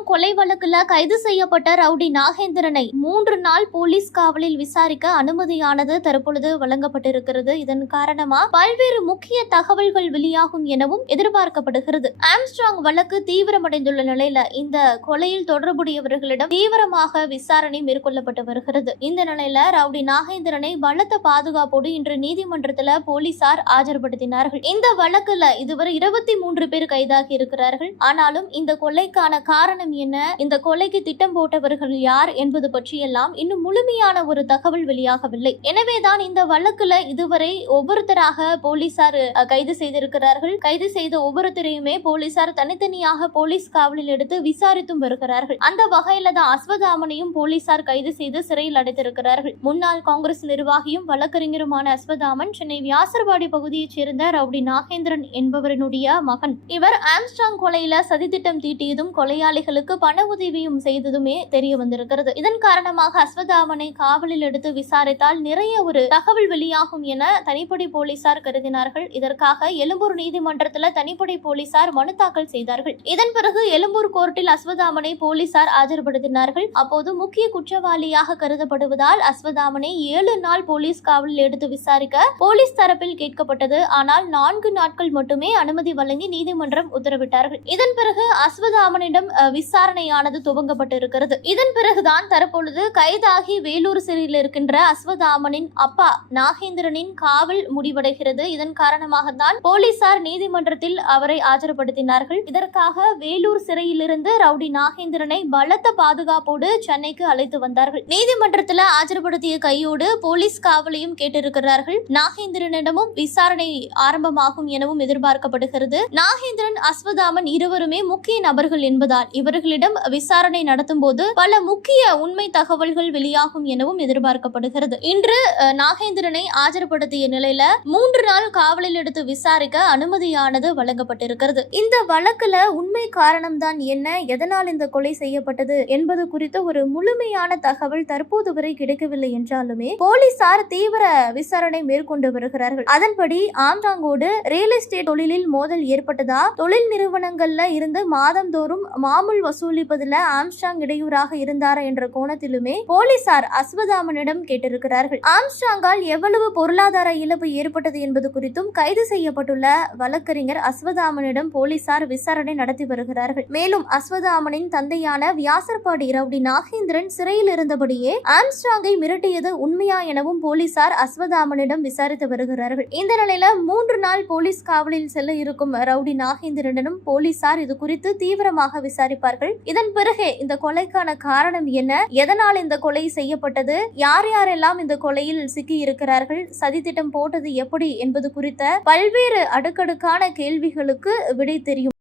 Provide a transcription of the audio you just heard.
Armstrong கொலை வழக்குல கைது செய்யப்பட்ட ரவுடி நாகேந்திரனை மூன்று நாள் போலீஸ் காவலில் விசாரிக்க அனுமதியானது தற்பொழுது வழங்கப்பட்டிருக்கிறது. இதன் காரணமா பல்வேறு முக்கிய தகவல்கள் வெளியாகும் எனவும் எதிர்பார்க்கப்படுகிறது. ஆம்ஸ்ட்ராங் வழக்கு தீவிரமடைந்துள்ள நிலையில இந்த கொலையில் தொடர்புடையவர்களிடம் தீவிரமாக விசாரணை மேற்கொள்ளப்பட்டு வருகிறது. இந்த நிலையில ரவுடி நாகேந்திரனை பலத்த பாதுகாப்போடு இன்று நீதிமன்றத்துல போலீசார் ஆஜர்படுத்தினார்கள். இந்த வழக்குல இதுவரை இருபத்தி மூன்று பேர் கைதாகி இருக்கிறார்கள். ஆனாலும் இந்த கொலைக்கான காரணம் என்ன? இந்த கொலைக்கு திட்டம் போட்டவர்கள் யார் என்பது பற்றியெல்லாம் இன்னும் முழுமையான ஒரு தகவல் வெளியாகவில்லை. எனவேதான் இந்த வழக்குல இதுவரை ஒவ்வொருத்தராக போலீசார் கைது செய்திருக்கிறார்கள். கைது செய்த ஒவ்வொருத்தரையுமே போலீசார் தனித்தனியாக போலீஸ் காவலில் எடுத்து விசாரித்தும் வருகிறார்கள். அந்த வகையில தான் அஸ்வதாமனையும் போலீசார் கைது செய்து சிறையில் அடைத்திருக்கிறார்கள். முன்னாள் காங்கிரஸ் நிர்வாகியும் வழக்கறிஞருமான அஸ்வதாமன் சென்னை வியாசர்பாடி பகுதியைச் சேர்ந்த ரவுடி நாகேந்திரன் என்பவரினுடைய மகன். இவர் ஆம்ஸ்டாங் கொலையில சதித்திட்டம் தீட்டியதும் கொலையாளிகளுக்கு அவர்களுக்கு பண உதவியும் செய்ததுமே தெரிய வந்திருக்கிறது. இதன் காரணமாக அஸ்வதாமனை காவலில் எடுத்து விசாரித்தால் நிறைய ஒரு தகவல் வெளியாகும் என தனிப்படை போலீசார் கருதினார்கள். இதற்காக எழும்பூர் நீதிமன்றத்தில் தனிப்படை போலீசார் மனு தாக்கல் செய்தார்கள். இதன் பிறகு எழும்பூர் கோர்ட்டில் அஸ்வதாமனை போலீசார் ஆஜர்படுத்தினார்கள். அப்போது முக்கிய குற்றவாளியாக கருதப்படுவதால் அஸ்வதாமனை ஏழு நாள் போலீஸ் காவலில் எடுத்து விசாரிக்க போலீஸ் தரப்பில் கேட்கப்பட்டது. ஆனால் நான்கு நாட்கள் மட்டுமே அனுமதி வழங்கி நீதிமன்றம் உத்தரவிட்டார்கள். இதன் பிறகு அஸ்வதாமனிடம் விசாரணை விசாரணையானது துவங்கப்பட்டிருக்கிறது. இதன் பிறகுதான் தற்பொழுது கைதாகி வேலூர் சிறையில் இருக்கின்ற அஸ்வதாமனின் அப்பா நாகேந்திரனின் காவல் முடிவடைகிறது. இதன் காரணமாக தான் போலீசார் நீதிமன்றத்தில் அவரை ஆஜர்படுத்தினார்கள். இதற்காக வேலூர் சிறையிலிருந்து ரவுடி நாகேந்திரனை பலத்த பாதுகாப்போடு சென்னைக்கு அழைத்து வந்தார்கள். நீதிமன்றத்தில் ஆஜர்படுத்திய கையோடு போலீஸ் காவலையும் கேட்டிருக்கிறார்கள். நாகேந்திரனிடமும் விசாரணை ஆரம்பமாகும் எனவும் எதிர்பார்க்கப்படுகிறது. நாகேந்திரன் அஸ்வதாமன் இருவருமே முக்கிய நபர்கள் என்பதால் இவர்களிடம் விசாரணை நடத்தும் போது பல முக்கிய உண்மை தகவல்கள் வெளியாகும் எனவும் எதிர்பார்க்கப்படுகிறது. இன்று நாகேந்திரனை ஆஜர்படுத்திய நிலையில மூன்று நாள் காவலில் எடுத்து விசாரிக்க அனுமதியானது வழங்கப்பட்டிருக்கிறது. இந்த வழக்குல உண்மை காரணம்தான் என்ன? எதனால் இந்த கொலை செய்யப்பட்டது? என்பது குறித்த ஒரு முழுமையான தகவல் தற்போது வரை கிடைக்கவில்லை என்றாலுமே போலீசார் தீவிர விசாரணை மேற்கொண்டு வருகிறார்கள். அதன்படி ஆம்ராங்கோடு ரியல் எஸ்டேட் தொழிலில் மோதல் ஏற்பட்டதா? தொழில் நிறுவனங்கள்ல இருந்து மாதந்தோறும் மாமூல் வசூலிப்பதுல ஆம்ஸ்டாங் இடையூறாக இருந்தாரா என்ற கோணத்திலுமே போலீசார் அஸ்வதாமனிடம் கேட்டிருக்கிறார்கள். ஆம்ஸ்டாங்கால் எவ்வளவு பொருளாதார இழப்பு ஏற்பட்டது என்பது குறித்தும் கைது செய்யப்பட்டுள்ள வழக்கறிஞர் அஸ்வதாமனிடம் போலீசார் விசாரணை நடத்தி வருகிறார்கள். மேலும் அஸ்வதாமனின் தந்தையான வியாசர்பாடி ரவுடி நாகேந்திரன் சிறையில் இருந்தபடியே ஆம்ஸ்டாங்கை மிரட்டியது உண்மையா எனவும் போலீசார் அஸ்வதாமனிடம் விசாரித்து வருகிறார்கள். இந்த நிலையில மூன்று நாள் போலீஸ் காவலில் செல்ல இருக்கும் ரவுடி நாகேந்திரனும் போலீசார் இது குறித்து தீவிரமாக விசாரிப்பார்கள். இதன் பிறகு இந்த கொலைக்கான காரணம் என்ன? எதனால் இந்த கொலை செய்யப்பட்டது? யார் யாரெல்லாம் இந்த கொலையில் சிக்கி இருக்கிறார்கள் சதித்திட்டம் போட்டது எப்படி என்பது குறித்த பல்வேறு அடுக்கடுக்கான கேள்விகளுக்கு விடை தெரியும்.